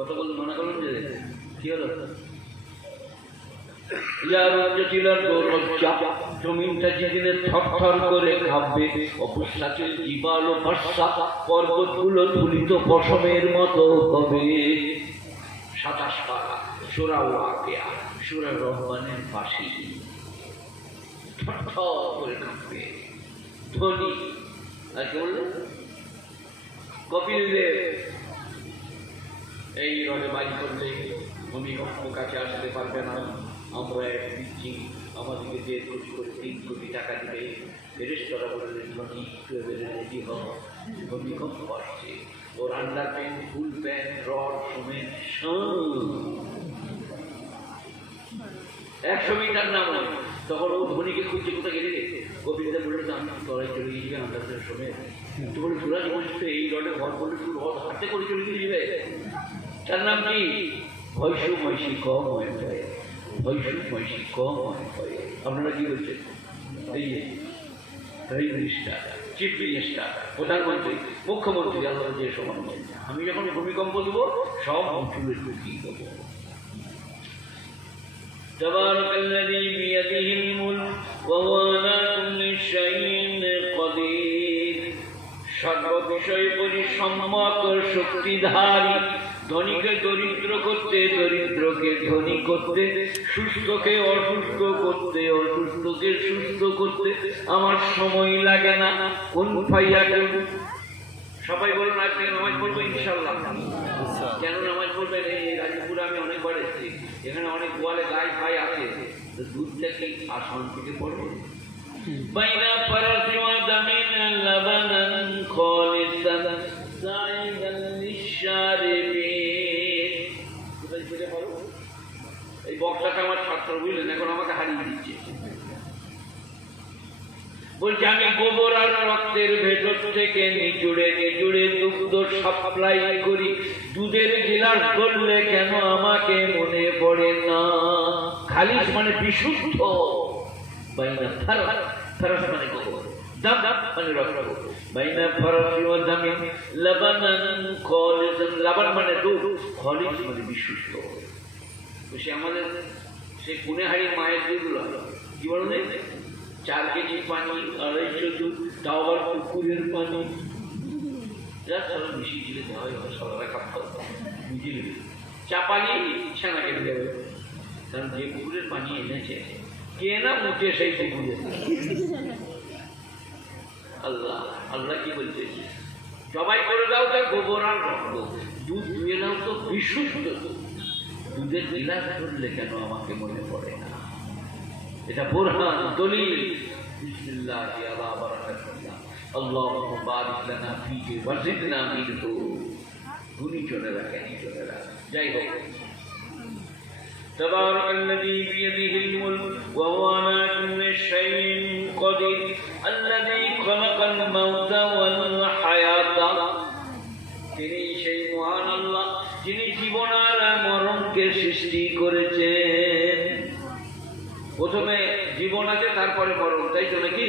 কথা বলতে মনে করলাম যে কি হলো জমিনটা যেদিনে থরথর করে কাঁপবে, অবস্থাকে জীবাল ও বর্ষা পর্বতগুলো ধুলিত পশমের মতো হবে। 27 পারা সূরা ওয়াকিয়া, সূরা রহমানের পাশে থরথর করে কাঁপবে ধ্বনি। আর কি বললেন? কপিল দেব এই রডে বাড়ি করলে ভূমিকম্প কাছে আসতে পারবে না, আমরা এক দিচ্ছি, আমাদেরকে 1.5 কোটি করে 3 কোটি টাকা দিবে। ফেরেশতারা বললেন ধ্বনি রেডি হও, ভূমিকম্প আসছে। ওর under pant, full pant, rod সমেত 100 মিটার নাম। তখন ও ধোনিকে খুঁজছে, কোথায় গেলে? কপিলদা বললেন আমি তলায় চলে গিয়েছি আন্ডার প্যান্ট সমেত। তো বলে তোরা বলছে এই রডে ঘর করলে তুই রড হাতে করে চলে গিয়ে যাবে। তার নাম কি? ভৈষু মৈষী কম হয়ে যায়, ভৈষু মৈষী কম হয়ে যায়। আপনারা কি বলছেন? এই মিনিস্টার, চিফ মিনিস্টার, প্রধানমন্ত্রী, মুখ্যমন্ত্রী, আল্লাহ যে সমান। আমি যখন ভূমিকম্প দেবো সব চুলের টুকি দেবো। তাবারাকাল্লাযী বিয়াদিহিল মুলক ওয়া হুয়া আলা কুল্লি শাইইন কাদির। সর্ববিষয়ে পরিসম্যক শক্তিধারী, ধনীকে দরিদ্র করতে, দরিদ্রকে ধনী করতে, সুস্থকে অসুস্থ করতে, অসুস্থকে সুস্থ করতে আমার সময় লাগে না। কোন ফাইয়া সবাই বলুন আজকে নামাজ পড়বো ইনশাআল্লাহ। কেন নামাজ পড়বেন? এই গাজীপুরে আমি অনেকবার এসেছি, এখানে অনেক গোয়ালে গাই ফাই আছে, দুধটা কি আসমান থেকে পড়বে? বাইনা ফারাসি ওয়া দামিন লাবানান খালিসান সাইগান লিশারিবিন। এই বক্তাটা আমার ছাত্র, বুঝলেন, এখন আমাকে হারিয়ে দিচ্ছে। বলছে আমি গোবর আর রক্তের ভেতর থেকে নিচুড়ে নিচুড়ে দুগ্ধ সাপ্লাই করি, দুধের গিলাস করলে কেন আমাকে মনে পড়ে না? খালিস মানে বিশুদ্ধ, বাইনা ফারাস মানে গোবর, দাম মানে রক্ত, বাইনা ফারাসি ওয়া দামিন লাবানান খালিসান। লাবান মানে দুধ, খালিস মানে বিশুদ্ধ। সে আমাদের সেই পুনেহারির মায়ের দুধগুলো কি বলুন, 4 কেজি পানি, 250 দুধ, তাও আবার পুকুরের পানি। বেশি দিলে দেওয়া হয়, সবাই খাওয়া বুঝিয়ে চা পানি ছানা কেটে দেবে। কারণ যে পুকুরের পানি এনেছে কে না মুখে সেই পুকুরে। আল্লাহ আল্লাহ কি বলছে? সবাই করে দাও তার গোবর আর রক্ত, দুধ ধুয়ে দাও তো বিশুদ্ধ। দুধের গিলাস ধরলে কেন আমাকে মনে পড়ে না? এটা বুরহান, দলিল। বিসমিল্লাহ আলা বারাকাতুল্লাহ, আল্লাহুম্মা বারিক লানা ফীহি ওয়া জিদনা মিনহু। গুনি চলে রাখে, চলে রাখে। যাই হোক, তাবারাকাল্লাযী বিয়াদিহিল মুলক ওয়া হুয়া আলা কুল্লি শাইইন কাদির আল্লাযী খালাকাল মাউতা ওয়াল হায়াতা। তিনি সেই মহান আল্লাহ যিনি জীবন আর মরণকে সৃষ্টি করেছেন। প্রথমে জীবন আছে, তারপরে মরণ, তাই তো নাকি?